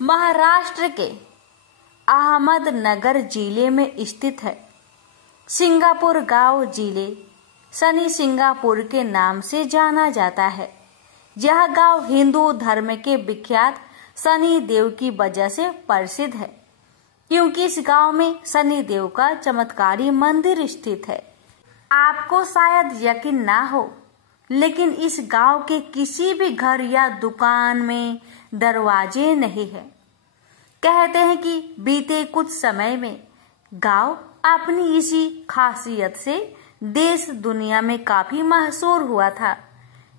महाराष्ट्र के अहमदनगर जिले में स्थित है। सिंगापुर गांव जिले शनि सिंगापुर के नाम से जाना जाता है। यह गांव हिंदू धर्म के विख्यात शनि देव की वजह से प्रसिद्ध है, क्योंकि इस गांव में शनि देव का चमत्कारी मंदिर स्थित है। आपको शायद यकीन ना हो, लेकिन इस गांव के किसी भी घर या दुकान में दरवाजे नहीं है। कहते हैं कि बीते कुछ समय में गांव अपनी इसी खासियत से देश दुनिया में काफी मशहूर हुआ था।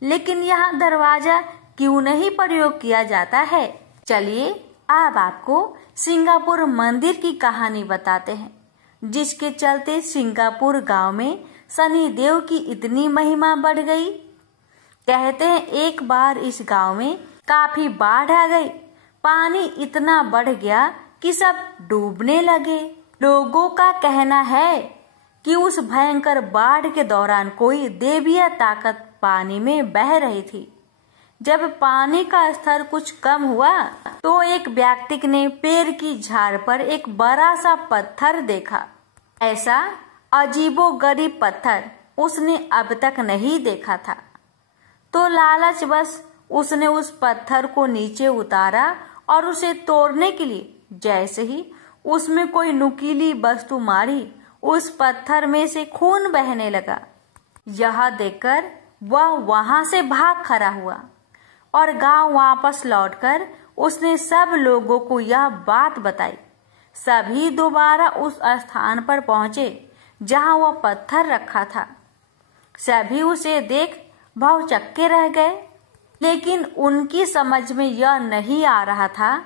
लेकिन यहाँ दरवाजा क्यों नहीं प्रयोग किया जाता है? चलिए अब आपको सिंगापुर मंदिर की कहानी बताते हैं, जिसके चलते सिंगापुर गांव में शनि देव की इतनी महिमा बढ़ गई। कहते हैं एक बार इस गांव में काफी बाढ़ आ गई। पानी इतना बढ़ गया कि सब डूबने लगे। लोगों का कहना है कि उस भयंकर बाढ़ के दौरान कोई दैवीय ताकत पानी में बह रही थी। जब पानी का स्तर कुछ कम हुआ तो एक व्यक्ति ने पेड़ की झाड़ पर एक बड़ा सा पत्थर देखा। ऐसा अजीबोगरीब पत्थर उसने अब तक नहीं देखा था। तो लालचवश उसने उस पत्थर को नीचे उतारा और उसे तोड़ने के लिए जैसे ही उसमें कोई नुकीली वस्तु मारी, उस पत्थर में से खून बहने लगा। यह देखकर वह वहां से भाग खड़ा हुआ और गांव वापस लौटकर उसने सब लोगों को यह बात बताई। सभी दोबारा उस स्थान पर पहुंचे जहां वह पत्थर रखा था। सभी उसे देख भौचक्के रह गए, लेकिन उनकी समझ में यह नहीं आ रहा था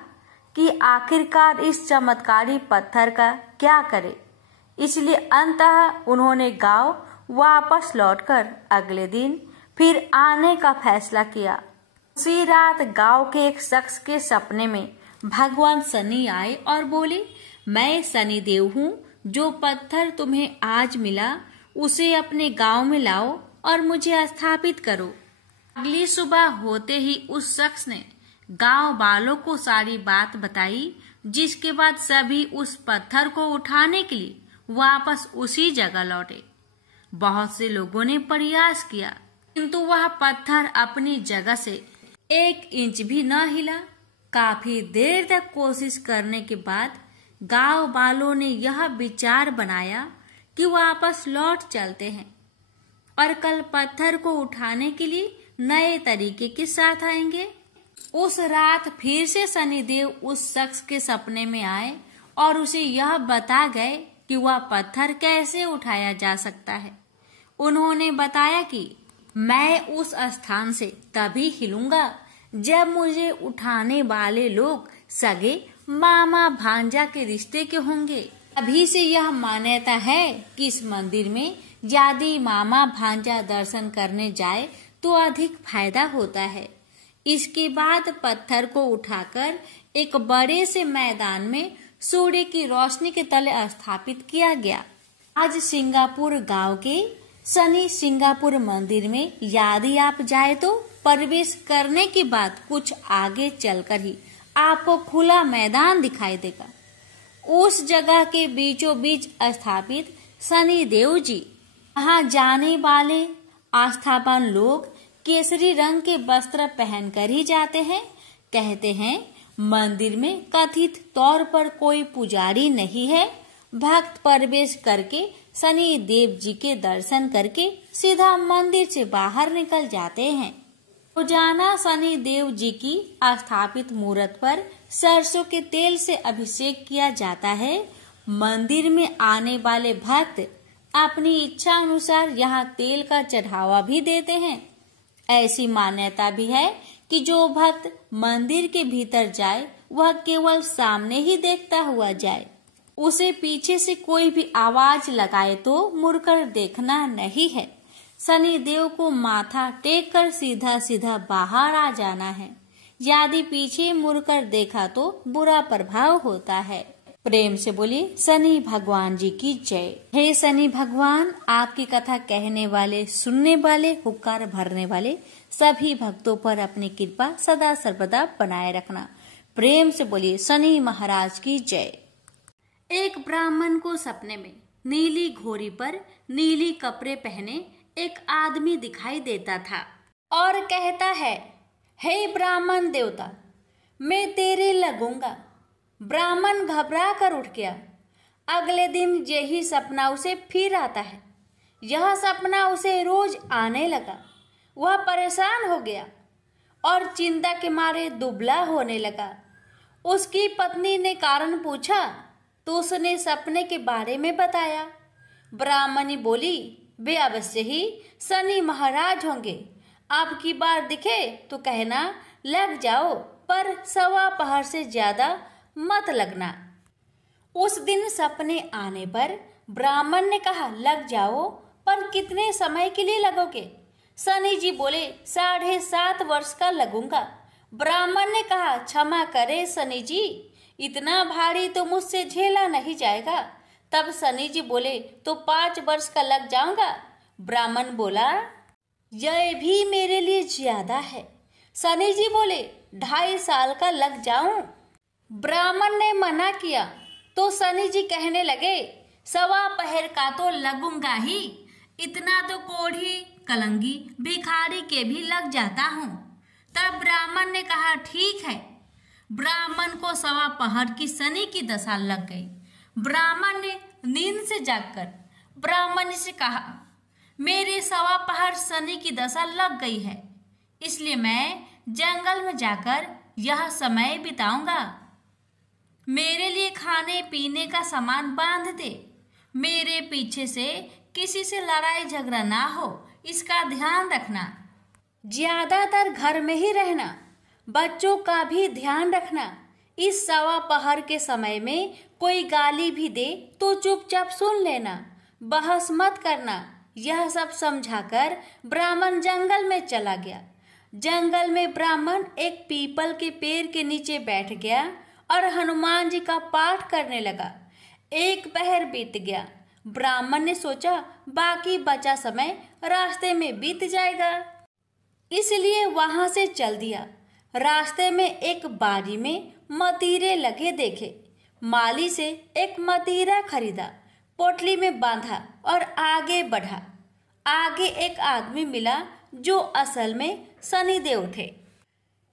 कि आखिरकार इस चमत्कारी पत्थर का क्या करे। इसलिए अंततः उन्होंने गांव वापस लौटकर अगले दिन फिर आने का फैसला किया। उसी रात गांव के एक शख्स के सपने में भगवान शनि आए और बोले, मैं शनि देव हूँ, जो पत्थर तुम्हें आज मिला उसे अपने गांव में लाओ और मुझे स्थापित करो। अगली सुबह होते ही उस शख्स ने गांव वालों को सारी बात बताई, जिसके बाद सभी उस पत्थर को उठाने के लिए वापस उसी जगह लौटे। बहुत से लोगों ने प्रयास किया, किंतु वह पत्थर अपनी जगह से 1 इंच भी न हिला। काफी देर तक कोशिश करने के बाद गांव वालों ने यह विचार बनाया कि वापस लौट चलते हैं और कल पत्थर को उठाने के लिए नए तरीके के साथ आएंगे। उस रात फिर से शनिदेव उस शख्स के सपने में आए और उसे यह बता गए कि वह पत्थर कैसे उठाया जा सकता है। उन्होंने बताया कि मैं उस स्थान से तभी हिलूंगा जब मुझे उठाने वाले लोग सगे मामा भांजा के रिश्ते के होंगे। अभी से यह मान्यता है कि इस मंदिर में यदि मामा भांजा दर्शन करने जाए तो अधिक फायदा होता है। इसके बाद पत्थर को उठाकर एक बड़े से मैदान में सूर्य की रोशनी के तले स्थापित किया गया। आज सिंगापुर गांव के शनि सिंगापुर मंदिर में यदि आप जाए तो प्रवेश करने के बाद कुछ आगे चलकर ही आपको खुला मैदान दिखाई देगा। उस जगह के बीचों बीच स्थापित शनि देव जी, वहाँ जाने वाले आस्थावान लोग केसरी रंग के वस्त्र पहनकर ही जाते हैं। कहते हैं मंदिर में कथित तौर पर कोई पुजारी नहीं है। भक्त प्रवेश करके शनि देव जी के दर्शन करके सीधा मंदिर से बाहर निकल जाते हैं। रोजाना शनि देव जी की स्थापित मूर्त पर सरसों के तेल से अभिषेक किया जाता है। मंदिर में आने वाले भक्त अपनी इच्छा अनुसार यहाँ तेल का चढ़ावा भी देते हैं। ऐसी मान्यता भी है कि जो भक्त मंदिर के भीतर जाए वह केवल सामने ही देखता हुआ जाए। उसे पीछे से कोई भी आवाज लगाए तो मुड़कर देखना नहीं है। शनि देव को माथा टेक कर सीधा सीधा बाहर आ जाना है। यदि पीछे मुड़कर देखा तो बुरा प्रभाव होता है। प्रेम से बोलिए शनि भगवान जी की जय। हे शनि भगवान, आपकी कथा कहने वाले, सुनने वाले, हुक्कार भरने वाले सभी भक्तों पर अपनी कृपा सदा सर्वदा बनाए रखना। प्रेम से बोलिए शनि महाराज की जय। एक ब्राह्मण को सपने में नीली घोड़ी पर नीली कपड़े पहने एक आदमी दिखाई देता था और कहता है, हे ब्राह्मण देवता, मैं तेरे लगूंगा। ब्राह्मण घबरा कर उठ गया। अगले दिन यही सपना उसे फिर आता है। यह सपना उसे रोज आने लगा। वह परेशान हो गया और चिंता के मारे दुबला होने लगा। उसकी पत्नी ने कारण पूछा तो उसने सपने के बारे में बताया। ब्राह्मणी बोली, वे अवश्य ही शनि महाराज होंगे। अब की बार दिखे तो कहना लग जाओ, पर 1:15 से ज्यादा मत लगना। उस दिन सपने आने पर ब्राह्मण ने कहा, लग जाओ, पर कितने समय के लिए लगोगे? शनि जी बोले, 7.5 वर्ष का लगूंगा। ब्राह्मण ने कहा, क्षमा करे शनि जी, इतना भारी तो मुझसे झेला नहीं जाएगा। तब शनि जी बोले, तो 5 वर्ष का लग जाऊंगा। ब्राह्मण बोला, यह भी मेरे लिए ज्यादा है। शनि जी बोले, 2.5 साल का लग जाऊं। ब्राह्मण ने मना किया तो शनि जी कहने लगे, 1.15 का तो लगूंगा ही, इतना तो कोढ़ी कलंगी भिखारी के भी लग जाता हूँ। तब ब्राह्मण ने कहा, ठीक है। ब्राह्मण को 1.15 की शनि की दशा लग गई। ब्राह्मण ने नींद से जागकर ब्राह्मण से कहा, मेरे 1.15 शनि की दशा लग गई है, इसलिए मैं जंगल में जाकर यह समय बिताऊंगा। मेरे लिए खाने पीने का सामान बांध दे। मेरे पीछे से किसी से लड़ाई झगड़ा ना हो, इसका ध्यान रखना। ज्यादातर घर में ही रहना। बच्चों का भी ध्यान रखना। इस 1.15 के समय में कोई गाली भी दे तो चुपचाप सुन लेना, बहस मत करना। यह सब समझाकर ब्राह्मण जंगल में चला गया। जंगल में ब्राह्मण एक पीपल के पेड़ के नीचे बैठ गया और हनुमान जी का पाठ करने लगा। 1 पहर बीत गया। ब्राह्मण ने सोचा बाकी बचा समय रास्ते में बीत जाएगा, इसलिए वहां से चल दिया। रास्ते में एक बारी में मतीरे लगे देखे। माली से एक मतीरा खरीदा, पोटली में बांधा और आगे बढ़ा। आगे एक आदमी मिला जो असल में शनिदेव थे।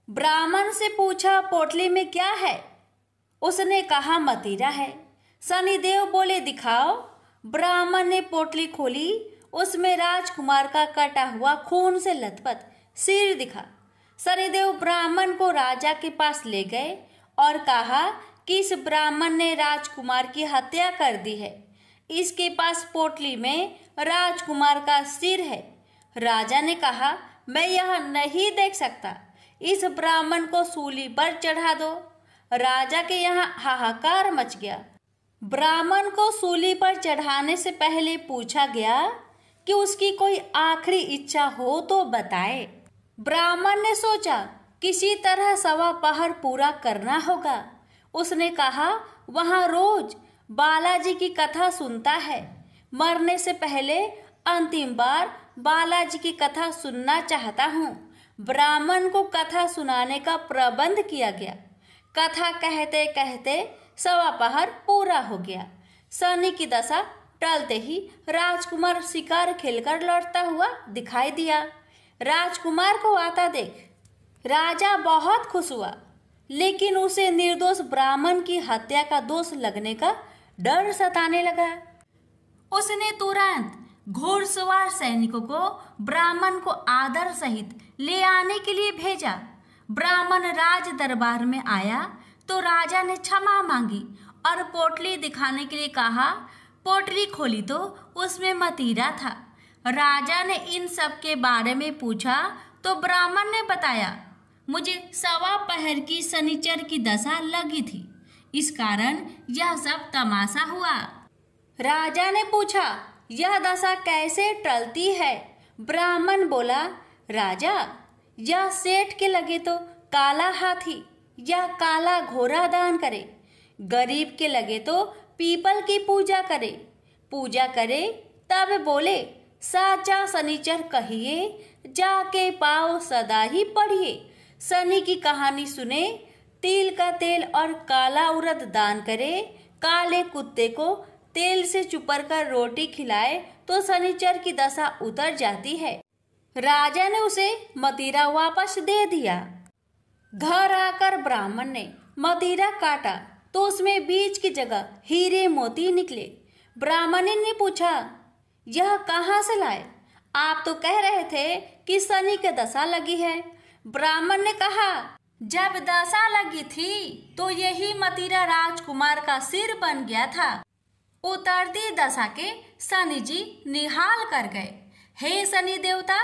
ब्राह्मण से पूछा, पोटली में क्या है? उसने कहा, मतीरा है। शनिदेव बोले, दिखाओ। ब्राह्मण ने पोटली खोली। उसमें राजकुमार का कटा हुआ खून से लथपथ सिर दिखा। शनिदेव ब्राह्मण को राजा के पास ले गए और कहा कि इस ब्राह्मण ने राजकुमार की हत्या कर दी है। इसके पास पोटली में राजकुमार का सिर है। राजा ने कहा, मैं यह नहीं देख सकता, इस ब्राह्मण को सूली पर चढ़ा दो। राजा के यहाँ हाहाकार मच गया। ब्राह्मण को सूली पर चढ़ाने से पहले पूछा गया कि उसकी कोई आखिरी इच्छा हो तो बताए। ब्राह्मण ने सोचा किसी तरह 1.15 पूरा करना होगा। उसने कहा, वहां रोज बालाजी की कथा सुनता है। मरने से पहले अंतिम बार बालाजी की कथा सुनना चाहता हूँ। ब्राह्मण को कथा सुनाने का प्रबंध किया गया। कथा कहते कहते 1.15 पूरा हो गया। शनि की दशा टलते ही राजकुमार शिकार खेलकर लौटता हुआ दिखाई दिया। राजकुमार को आता देख राजा बहुत खुश हुआ, लेकिन उसे निर्दोष ब्राह्मण की हत्या का दोष लगने का डर सताने लगा। उसने तुरंत घोड़सवार सैनिकों को ब्राह्मण को आदर सहित ले आने के लिए भेजा। ब्राह्मण राज दरबार में आया तो राजा ने क्षमा मांगी और पोटली दिखाने के लिए कहा। पोटली खोली तो उसमें मतीरा था। राजा ने इन सब के बारे में पूछा तो ब्राह्मण ने बताया, मुझे 1.15 की शनिचर की दशा लगी थी, इस कारण यह सब तमाशा हुआ। राजा ने पूछा, यह दशा कैसे टलती है? ब्राह्मण बोला, राजा, यह सेठ के लगे तो काला हाथी या काला घोड़ा दान करे, गरीब के लगे तो पीपल की पूजा करे तब बोले, साचा शनिचर कहिए, जाके पाओ सदा ही पढ़िए। शनि की कहानी सुने तिल का तेल और काला उड़द दान करे, काले कुत्ते को तेल से चुपर कर रोटी खिलाए तो शनिचर की दशा उतर जाती है। राजा ने उसे मदिरा वापस दे दिया। घर आकर ब्राह्मण ने मदिरा काटा तो उसमें बीज की जगह हीरे मोती निकले। ब्राह्मण ने पूछा, यह कहाँ से लाए? आप तो कह रहे थे कि शनि की दशा लगी है। ब्राह्मण ने कहा, जब दशा लगी थी तो यही मदिरा राजकुमार का सिर बन गया था। उतरती दशा के शनि जी निहाल कर गए। हे शनि देवता,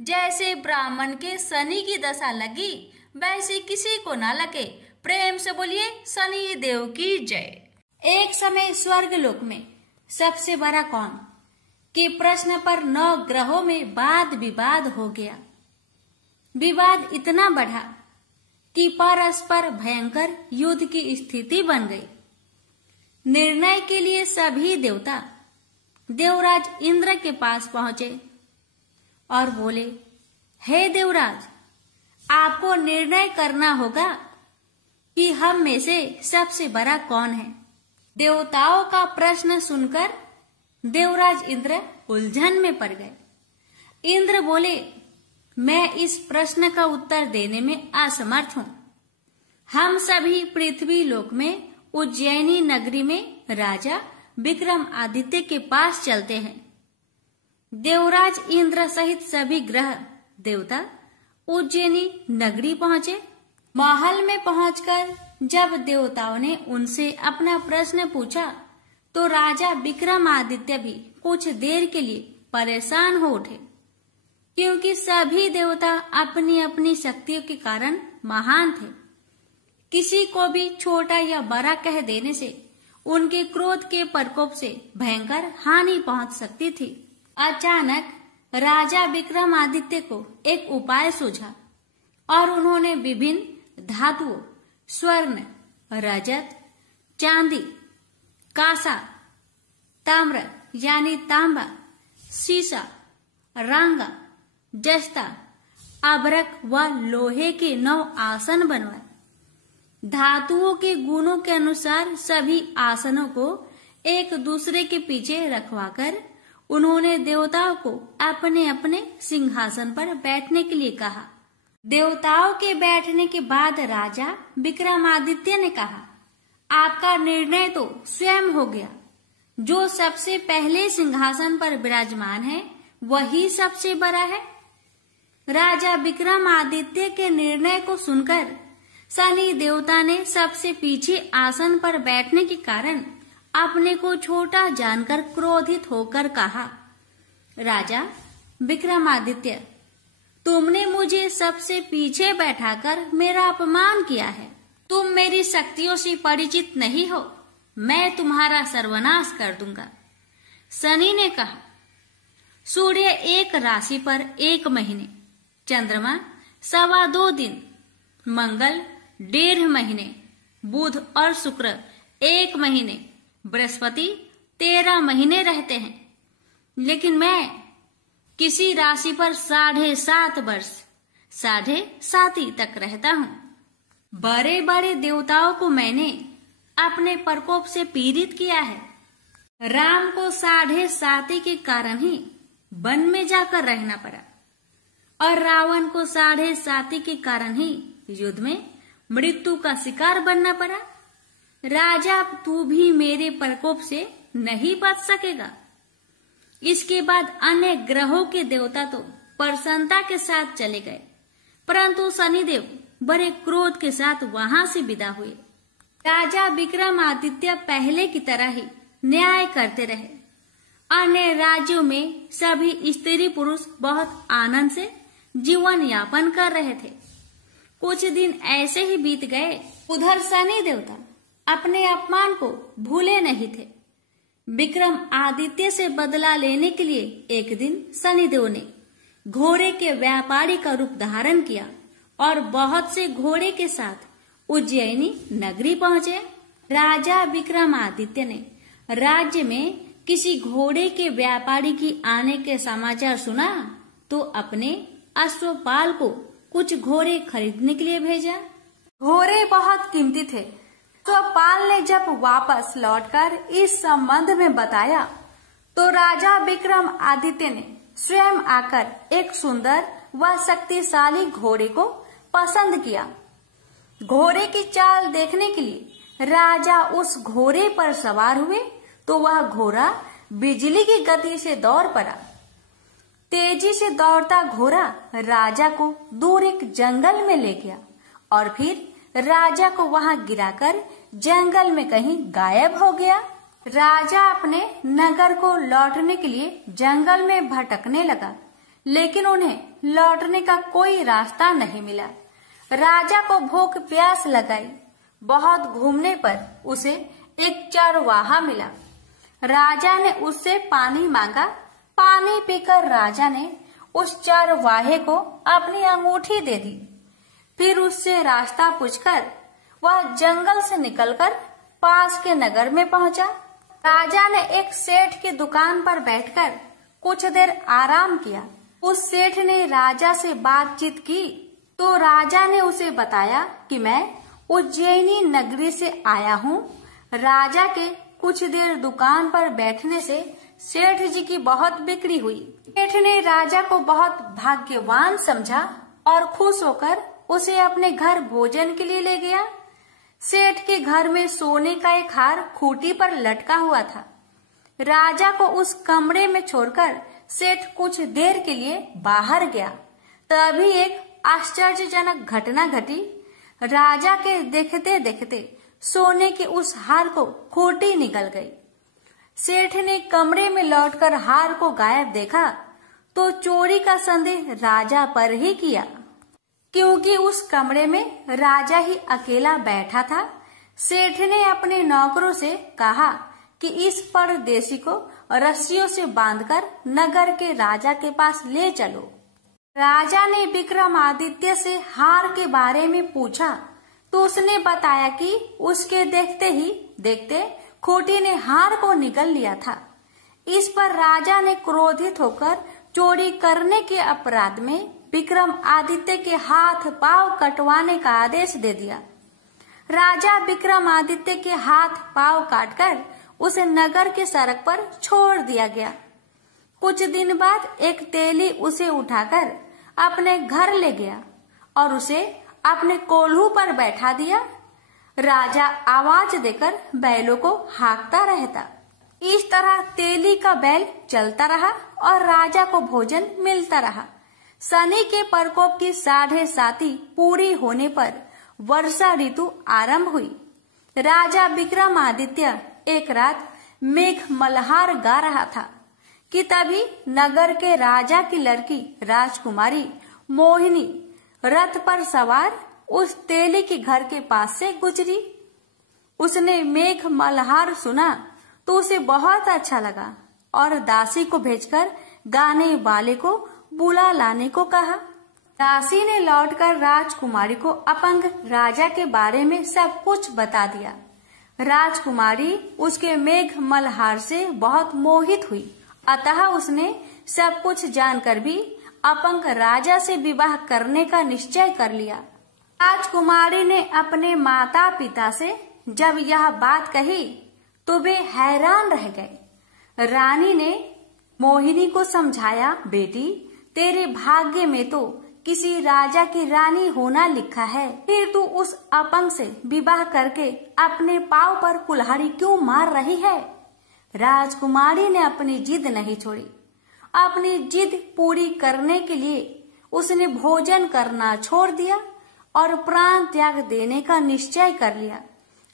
जैसे ब्राह्मण के शनि की दशा लगी वैसी किसी को ना लगे। प्रेम से बोलिए शनि देव की जय। एक समय स्वर्ग लोक में सबसे बड़ा कौन के प्रश्न पर 9 ग्रहों में वाद विवाद हो गया। विवाद इतना बढ़ा कि परस्पर भयंकर युद्ध की स्थिति बन गई। निर्णय के लिए सभी देवता देवराज इंद्र के पास पहुंचे और बोले, हे देवराज, आपको निर्णय करना होगा कि हम में से सबसे बड़ा कौन है। देवताओं का प्रश्न सुनकर देवराज इंद्र उलझन में पड़ गए। इंद्र बोले, मैं इस प्रश्न का उत्तर देने में असमर्थ हूँ। हम सभी पृथ्वी लोक में उज्जैनी नगरी में राजा विक्रमादित्य के पास चलते हैं। देवराज इंद्र सहित सभी ग्रह देवता उज्जैनी नगरी पहुंचे। महल में पहुंचकर जब देवताओं ने उनसे अपना प्रश्न पूछा तो राजा विक्रमादित्य भी कुछ देर के लिए परेशान हो उठे, क्योंकि सभी देवता अपनी अपनी शक्तियों के कारण महान थे। किसी को भी छोटा या बड़ा कह देने से उनके क्रोध के प्रकोप से भयंकर हानि पहुंच सकती थी। अचानक राजा विक्रमादित्य को एक उपाय सूझा और उन्होंने विभिन्न धातुओं स्वर्ण, रजत, चांदी, कांसा, ताम्र यानी तांबा, सीसा, रांगा, जस्ता, अभ्रक व लोहे के 9 आसन बनवाए। धातुओं के गुणों के अनुसार सभी आसनों को एक दूसरे के पीछे रखवाकर उन्होंने देवताओं को अपने अपने सिंहासन पर बैठने के लिए कहा। देवताओं के बैठने के बाद राजा विक्रमादित्य ने कहा, आपका निर्णय तो स्वयं हो गया। जो सबसे पहले सिंहासन पर विराजमान है वही सबसे बड़ा है। राजा विक्रमादित्य के निर्णय को सुनकर शनि देवता ने सबसे पीछे आसन पर बैठने के कारण अपने को छोटा जानकर क्रोधित होकर कहा, राजा विक्रमादित्य, तुमने मुझे सबसे पीछे बैठाकर मेरा अपमान किया है। तुम मेरी शक्तियों से परिचित नहीं हो। मैं तुम्हारा सर्वनाश कर दूंगा। शनि ने कहा, सूर्य एक राशि पर 1 महीने, चंद्रमा 2.25 दिन, मंगल 1.5 महीने, बुध और शुक्र 1 महीने, बृहस्पति 13 महीने रहते हैं, लेकिन मैं किसी राशि पर 7.5 वर्ष 7.5 तक रहता हूँ। बड़े बड़े देवताओं को मैंने अपने प्रकोप से पीड़ित किया है। राम को 7.5 के कारण ही वन में जाकर रहना पड़ा और रावण को 7.5 के कारण ही युद्ध में मृत्यु का शिकार बनना पड़ा। राजा, तू भी मेरे प्रकोप से नहीं बच सकेगा। इसके बाद अन्य ग्रहों के देवता तो प्रसन्नता के साथ चले गए, परंतु शनिदेव बड़े क्रोध के साथ वहां से विदा हुए। राजा विक्रमादित्य पहले की तरह ही न्याय करते रहे। अन्य राज्यों में सभी स्त्री पुरुष बहुत आनंद से जीवन यापन कर रहे थे। कुछ दिन ऐसे ही बीत गए। उधर शनि देवता अपने अपमान को भूले नहीं थे। विक्रम आदित्य से बदला लेने के लिए एक दिन शनिदेव ने घोड़े के व्यापारी का रूप धारण किया और बहुत से घोड़े के साथ उज्जैनी नगरी पहुंचे। राजा विक्रमादित्य ने राज्य में किसी घोड़े के व्यापारी की आने के समाचार सुना तो अपने अश्वपाल को कुछ घोड़े खरीदने के लिए भेजा। घोड़े बहुत कीमती थे। तो पाल ने जब वापस लौटकर इस संबंध में बताया तो राजा विक्रमादित्य ने स्वयं आकर एक सुंदर व शक्तिशाली घोड़े को पसंद किया। घोड़े की चाल देखने के लिए राजा उस घोड़े पर सवार हुए तो वह घोड़ा बिजली की गति से दौड़ पड़ा। तेजी से दौड़ता घोड़ा राजा को दूर एक जंगल में ले गया और फिर राजा को वहां गिराकर जंगल में कहीं गायब हो गया। राजा अपने नगर को लौटने के लिए जंगल में भटकने लगा, लेकिन उन्हें लौटने का कोई रास्ता नहीं मिला। राजा को भूख प्यास लगाई। बहुत घूमने पर उसे एक चरवाहा मिला। राजा ने उससे पानी मांगा। पानी पीकर राजा ने उस चरवाहे को अपनी अंगूठी दे दी। फिर उससे रास्ता पूछकर वह जंगल से निकलकर पास के नगर में पहुंचा। राजा ने एक सेठ की दुकान पर बैठकर कुछ देर आराम किया। उस सेठ ने राजा से बातचीत की तो राजा ने उसे बताया कि मैं उज्जैनी नगरी से आया हूँ। राजा के कुछ देर दुकान पर बैठने से सेठ जी की बहुत बिक्री हुई। सेठ ने राजा को बहुत भाग्यवान समझा और खुश होकर उसे अपने घर भोजन के लिए ले गया। सेठ के घर में सोने का एक हार खूंटी पर लटका हुआ था। राजा को उस कमरे में छोड़कर सेठ कुछ देर के लिए बाहर गया। तभी एक आश्चर्यजनक घटना घटी। राजा के देखते देखते सोने के उस हार को खूंटी निकल गई। सेठ ने कमरे में लौटकर हार को गायब देखा तो चोरी का संदेह राजा पर ही किया, क्योंकि उस कमरे में राजा ही अकेला बैठा था। सेठ ने अपने नौकरों से कहा कि इस परदेसी को रस्सियों से बांधकर नगर के राजा के पास ले चलो। राजा ने विक्रमादित्य से हार के बारे में पूछा तो उसने बताया कि उसके देखते ही देखते खूंटी ने हार को निगल लिया था। इस पर राजा ने क्रोधित होकर चोरी करने के अपराध में विक्रमादित्य के हाथ पांव कटवाने का आदेश दे दिया। राजा विक्रमादित्य के हाथ पांव काटकर उसे नगर के सड़क पर छोड़ दिया गया। कुछ दिन बाद एक तेली उसे उठाकर अपने घर ले गया और उसे अपने कोल्हू पर बैठा दिया। राजा आवाज देकर बैलों को हाँकता रहता। इस तरह तेली का बैल चलता रहा और राजा को भोजन मिलता रहा। शनि के प्रकोप की 7.5 पूरी होने पर वर्षा ऋतु आरंभ हुई। राजा विक्रमादित्य एक रात मेघ मल्हार गा रहा था कि तभी नगर के राजा की लड़की राजकुमारी मोहिनी रथ पर सवार उस तेली के घर के पास से गुजरी। उसने मेघ मल्हार सुना तो उसे बहुत अच्छा लगा और दासी को भेजकर गाने वाले को बुला लाने को कहा। दासी ने लौटकर राजकुमारी को अपंग राजा के बारे में सब कुछ बता दिया। राजकुमारी उसके मेघ मल्हार से बहुत मोहित हुई, अतः उसने सब कुछ जानकर भी अपंग राजा से विवाह करने का निश्चय कर लिया। राजकुमारी ने अपने माता पिता से जब यह बात कही तो वे हैरान रह गए। रानी ने मोहिनी को समझाया, बेटी तेरे भाग्य में तो किसी राजा की रानी होना लिखा है, फिर तू उस अपंग से विवाह करके अपने पांव पर कुल्हाड़ी क्यों मार रही है। राजकुमारी ने अपनी जिद नहीं छोड़ी। अपनी जिद पूरी करने के लिए उसने भोजन करना छोड़ दिया और प्राण त्याग देने का निश्चय कर लिया।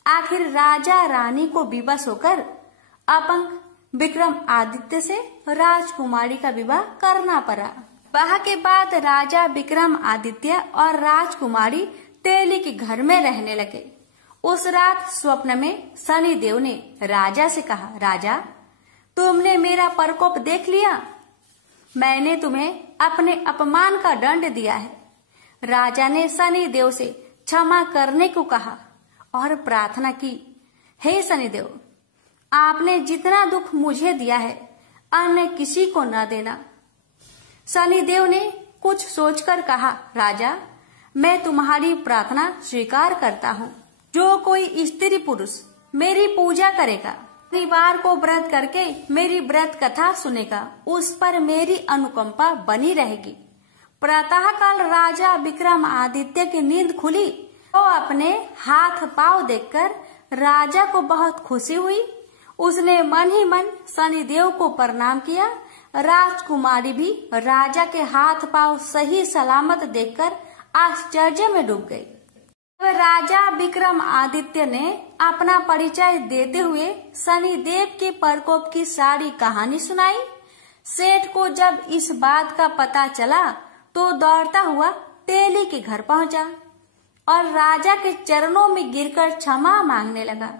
आखिर राजा रानी को विवश होकर अपंग विक्रमादित्य से राजकुमारी का विवाह करना पड़ा। विवाह के बाद राजा विक्रमादित्य और राजकुमारी तेली के घर में रहने लगे। उस रात स्वप्न में शनिदेव ने राजा से कहा, राजा तुमने मेरा प्रकोप देख लिया। मैंने तुम्हें अपने अपमान का दंड दिया है। राजा ने शनिदेव से क्षमा करने को कहा और प्रार्थना की, हे शनिदेव, आपने जितना दुख मुझे दिया है अन्य किसी को न देना। शनिदेव ने कुछ सोचकर कहा, राजा मैं तुम्हारी प्रार्थना स्वीकार करता हूँ। जो कोई स्त्री पुरुष मेरी पूजा करेगा, शनिवार को व्रत करके मेरी व्रत कथा सुनेगा, उस पर मेरी अनुकंपा बनी रहेगी। प्रातः काल राजा विक्रमादित्य की नींद खुली तो अपने हाथ पांव देखकर राजा को बहुत खुशी हुई। उसने मन ही मन शनिदेव को प्रणाम किया। राजकुमारी भी राजा के हाथ पांव सही सलामत देखकर आश्चर्य में डूब गई। राजा विक्रमादित्य ने अपना परिचय देते हुए शनिदेव के प्रकोप की सारी कहानी सुनाई। सेठ को जब इस बात का पता चला तो दौड़ता हुआ तेली के घर पहुंचा और राजा के चरणों में गिरकर क्षमा मांगने लगा।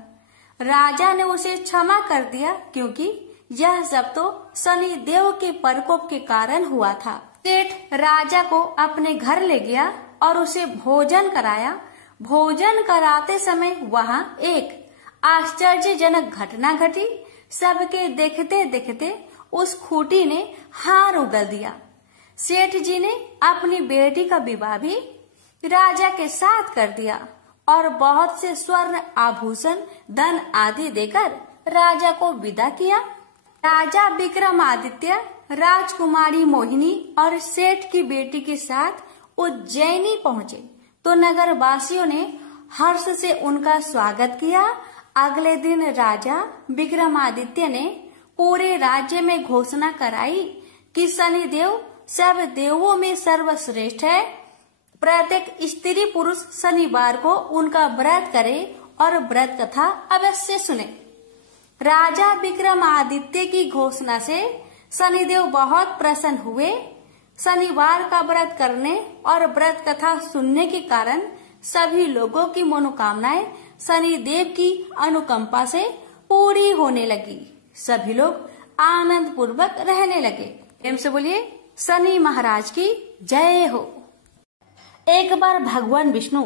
राजा ने उसे क्षमा कर दिया क्योंकि यह सब तो शनिदेव के प्रकोप के कारण हुआ था। सेठ राजा को अपने घर ले गया और उसे भोजन कराया। भोजन कराते समय वहाँ एक आश्चर्यजनक घटना घटी। सबके देखते देखते उस खूंटी ने हार उगल दिया। सेठ जी ने अपनी बेटी का विवाह भी राजा के साथ कर दिया और बहुत से स्वर्ण आभूषण धन आदि देकर राजा को विदा किया। राजा विक्रमादित्य राजकुमारी मोहिनी और सेठ की बेटी के साथ उज्जैनी पहुँचे तो नगर वासियों ने हर्ष से उनका स्वागत किया। अगले दिन राजा विक्रमादित्य ने पूरे राज्य में घोषणा कराई कि शनिदेव सब देवों में सर्वश्रेष्ठ है। प्रत्येक स्त्री पुरुष शनिवार को उनका व्रत करे और व्रत कथा अवश्य सुने। राजा विक्रमादित्य की घोषणा से शनिदेव बहुत प्रसन्न हुए। शनिवार का व्रत करने और व्रत कथा सुनने के कारण सभी लोगों की मनोकामनाएं शनिदेव की अनुकंपा से पूरी होने लगी। सभी लोग आनंद पूर्वक रहने लगे। प्रेम से बोलिए शनि महाराज की जय हो। एक बार भगवान विष्णु,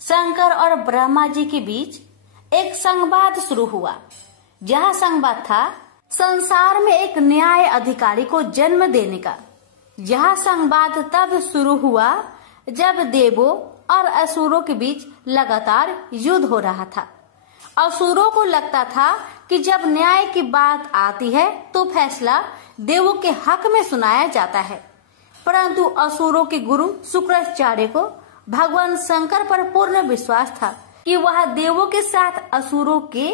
शंकर और ब्रह्मा जी के बीच एक संवाद शुरू हुआ। यह संवाद था संसार में एक न्याय अधिकारी को जन्म देने का। यह संवाद तब शुरू हुआ जब देवों और असुरों के बीच लगातार युद्ध हो रहा था। असुरों को लगता था कि जब न्याय की बात आती है तो फैसला देवों के हक में सुनाया जाता है, परंतु असुरों के गुरु शुक्राचार्य को भगवान शंकर पर पूर्ण विश्वास था कि वह देवों के साथ असुरों के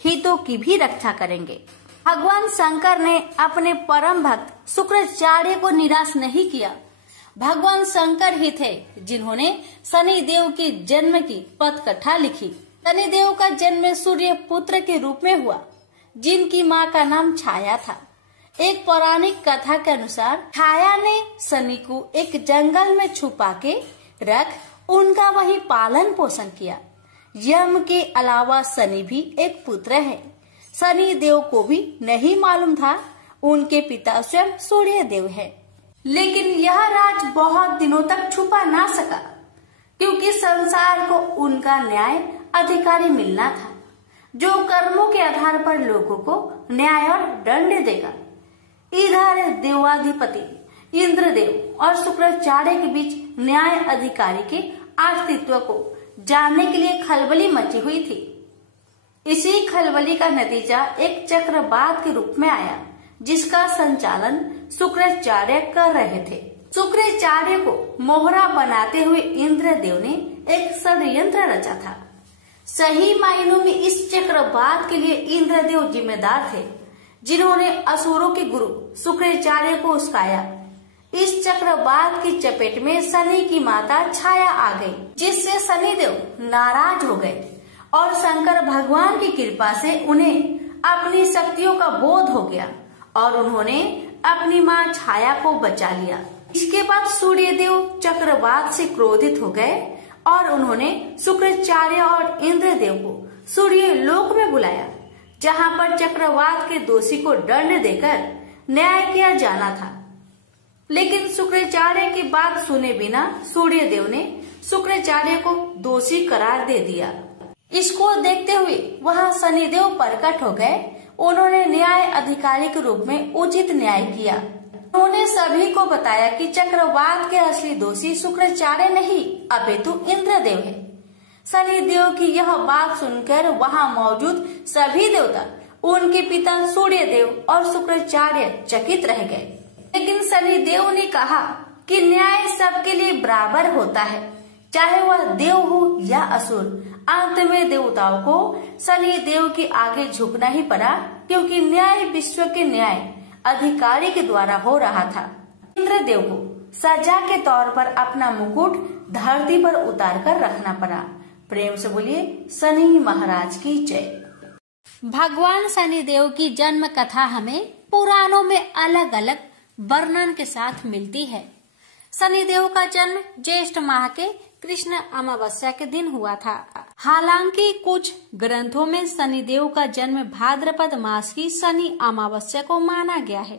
हितों की भी रक्षा करेंगे। भगवान शंकर ने अपने परम भक्त शुक्राचार्य को निराश नहीं किया। भगवान शंकर ही थे जिन्होंने शनिदेव के जन्म की पथकथा लिखी। शनिदेव का जन्म सूर्य पुत्र के रूप में हुआ, जिनकी माँ का नाम छाया था। एक पौराणिक कथा के अनुसार छाया ने शनि को एक जंगल में छुपा के रख उनका वहीं पालन पोषण किया। यम के अलावा शनि भी एक पुत्र है। शनि देव को भी नहीं मालूम था उनके पिता स्वयं सूर्य देव है। लेकिन यह राज बहुत दिनों तक छुपा ना सका, क्योंकि संसार को उनका न्याय अधिकारी मिलना था, जो कर्मों के आधार पर लोगों को न्याय और दंड देगा। इधर देवाधिपति इंद्रदेव और शुक्राचार्य के बीच न्याय अधिकारी के अस्तित्व को जानने के लिए खलबली मची हुई थी। इसी खलबली का नतीजा एक चक्रवात के रूप में आया, जिसका संचालन शुक्राचार्य कर रहे थे। शुक्राचार्य को मोहरा बनाते हुए इंद्रदेव ने एक षड्यंत्र रचा था। सही मायनों में इस चक्रवात के लिए इंद्रदेव जिम्मेदार थे, जिन्होंने असुरों के गुरु शुक्राचार्य को उस्काया। इस चक्रवात की चपेट में शनि की माता छाया आ गई, जिससे शनिदेव नाराज हो गए और शंकर भगवान की कृपा से उन्हें अपनी शक्तियों का बोध हो गया और उन्होंने अपनी माँ छाया को बचा लिया। इसके बाद सूर्य देव चक्रवात से क्रोधित हो गए और उन्होंने शुक्राचार्य और इंद्रदेव को सूर्य लोक में बुलाया, जहाँ पर चक्रवात के दोषी को दंड देकर न्याय किया जाना था। लेकिन शुक्राचार्य की बात सुने बिना सूर्य देव ने शुक्राचार्य को दोषी करार दे दिया। इसको देखते हुए वहाँ शनिदेव प्रकट हो गए। उन्होंने न्याय अधिकारी के रूप में उचित न्याय किया। उन्होंने सभी को बताया कि चक्रवात के असली दोषी शुक्राचार्य नहीं अपितु इंद्रदेव है। शनिदेव की यह बात सुनकर वहां मौजूद सभी देवता, उनके पिता सूर्यदेव और शुक्राचार्य चकित रह गए। लेकिन शनिदेव ने कहा कि न्याय सबके लिए बराबर होता है, चाहे वह देव हो या असुर। अंत में देवताओं को शनिदेव के आगे झुकना ही पड़ा, क्योंकि न्याय विश्व के न्याय अधिकारी के द्वारा हो रहा था। इंद्रदेव को सजा के तौर पर अपना मुकुट धरती पर उतार कर रखना पड़ा। प्रेम से बोलिए शनि महाराज की जय। भगवान शनिदेव की जन्म कथा हमें पुराणों में अलग अलग वर्णन के साथ मिलती है। शनिदेव का जन्म ज्येष्ठ माह के कृष्ण अमावस्या के दिन हुआ था। हालांकि कुछ ग्रंथों में शनिदेव का जन्म भाद्रपद मास की शनि अमावस्या को माना गया है।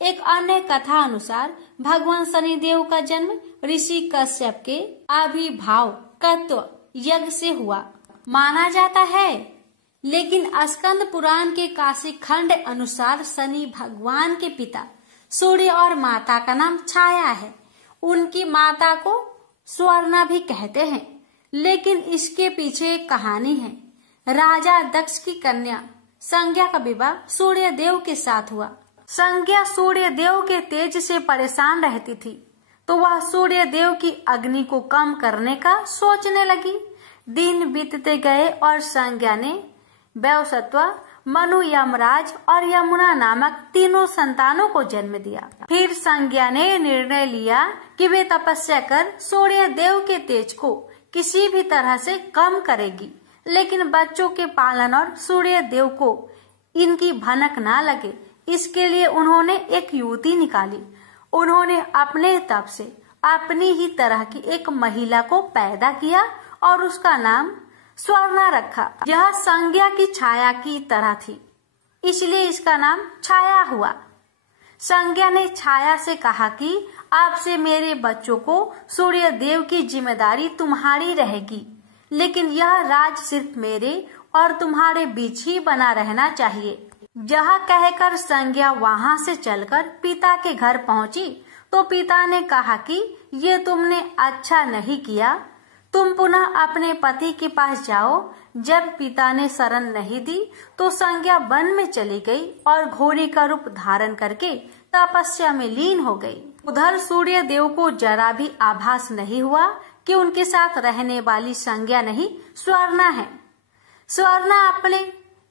एक अन्य कथा अनुसार भगवान शनिदेव का जन्म ऋषि कश्यप के आविर्भाव तत्व यज्ञ से हुआ माना जाता है। लेकिन स्कंद पुराण के काशी खंड अनुसार शनि भगवान के पिता सूर्य और माता का नाम छाया है। उनकी माता को स्वर्णा भी कहते हैं। लेकिन इसके पीछे एक कहानी है। राजा दक्ष की कन्या संज्ञा का विवाह सूर्य देव के साथ हुआ। संज्ञा सूर्य देव के तेज से परेशान रहती थी, तो वह सूर्य देव की अग्नि को कम करने का सोचने लगी। दिन बीतते गए और संज्ञा ने वैवस्वत, मनु, यमराज और यमुना नामक तीनों संतानों को जन्म दिया। फिर संज्ञा ने निर्णय लिया कि वे तपस्या कर सूर्य देव के तेज को किसी भी तरह से कम करेगी। लेकिन बच्चों के पालन और सूर्य देव को इनकी भनक ना लगे, इसके लिए उन्होंने एक युवती निकाली। उन्होंने अपने तप से अपनी ही तरह की एक महिला को पैदा किया और उसका नाम स्वर्णा रखा। यह संज्ञा की छाया की तरह थी, इसलिए इसका नाम छाया हुआ। संज्ञा ने छाया से कहा कि अब से मेरे बच्चों को सूर्य देव की जिम्मेदारी तुम्हारी रहेगी, लेकिन यह राज सिर्फ मेरे और तुम्हारे बीच ही बना रहना चाहिए। यह कहकर संज्ञा वहां से चलकर पिता के घर पहुंची, तो पिता ने कहा कि ये तुमने अच्छा नहीं किया, तुम पुनः अपने पति के पास जाओ। जब पिता ने शरण नहीं दी तो संज्ञा वन में चली गई और घोड़ी का रूप धारण करके तपस्या में लीन हो गई। उधर सूर्य देव को जरा भी आभास नहीं हुआ कि उनके साथ रहने वाली संज्ञा नहीं स्वर्णा है। स्वर्णा अपने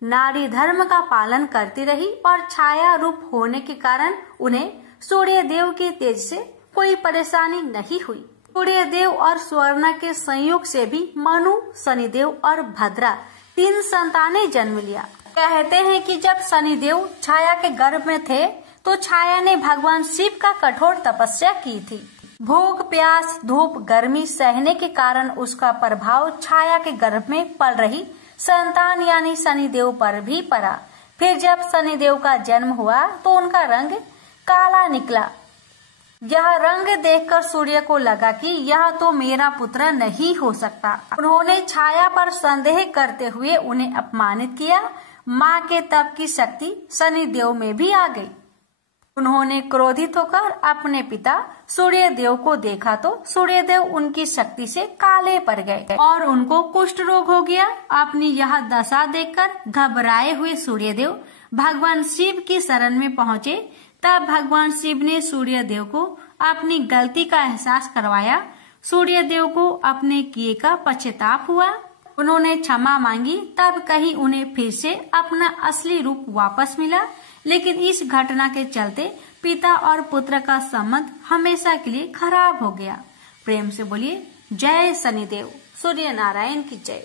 नारी धर्म का पालन करती रही और छाया रूप होने के कारण उन्हें सूर्य देव के तेज से कोई परेशानी नहीं हुई। सूर्य देव और स्वर्णा के संयोग से भी मनु, शनिदेव और भद्रा 3 संतानें जन्म लिया। कहते हैं कि जब शनिदेव छाया के गर्भ में थे तो छाया ने भगवान शिव का कठोर तपस्या की थी। भूख, प्यास, धूप, गर्मी सहने के कारण उसका प्रभाव छाया के गर्भ में पल रही संतान यानी शनिदेव पर भी पड़ा। फिर जब शनिदेव का जन्म हुआ तो उनका रंग काला निकला। यह रंग देखकर सूर्य को लगा कि यह तो मेरा पुत्र नहीं हो सकता। उन्होंने छाया पर संदेह करते हुए उन्हें अपमानित किया। माँ के तप की शक्ति शनिदेव में भी आ गई। उन्होंने क्रोधित होकर अपने पिता सूर्यदेव को देखा तो सूर्यदेव उनकी शक्ति से काले पड़ गए और उनको कुष्ठ रोग हो गया। अपनी यह दशा देखकर घबराए हुए सूर्यदेव भगवान शिव की शरण में पहुँचे। तब भगवान शिव ने सूर्यदेव को अपनी गलती का एहसास करवाया। सूर्यदेव को अपने किए का पश्चाताप हुआ। उन्होंने क्षमा मांगी। तब कहीं उन्हें फिर से अपना असली रूप वापस मिला। लेकिन इस घटना के चलते पिता और पुत्र का संबंध हमेशा के लिए खराब हो गया। प्रेम से बोलिए जय शनिदेव। सूर्य नारायण की जय।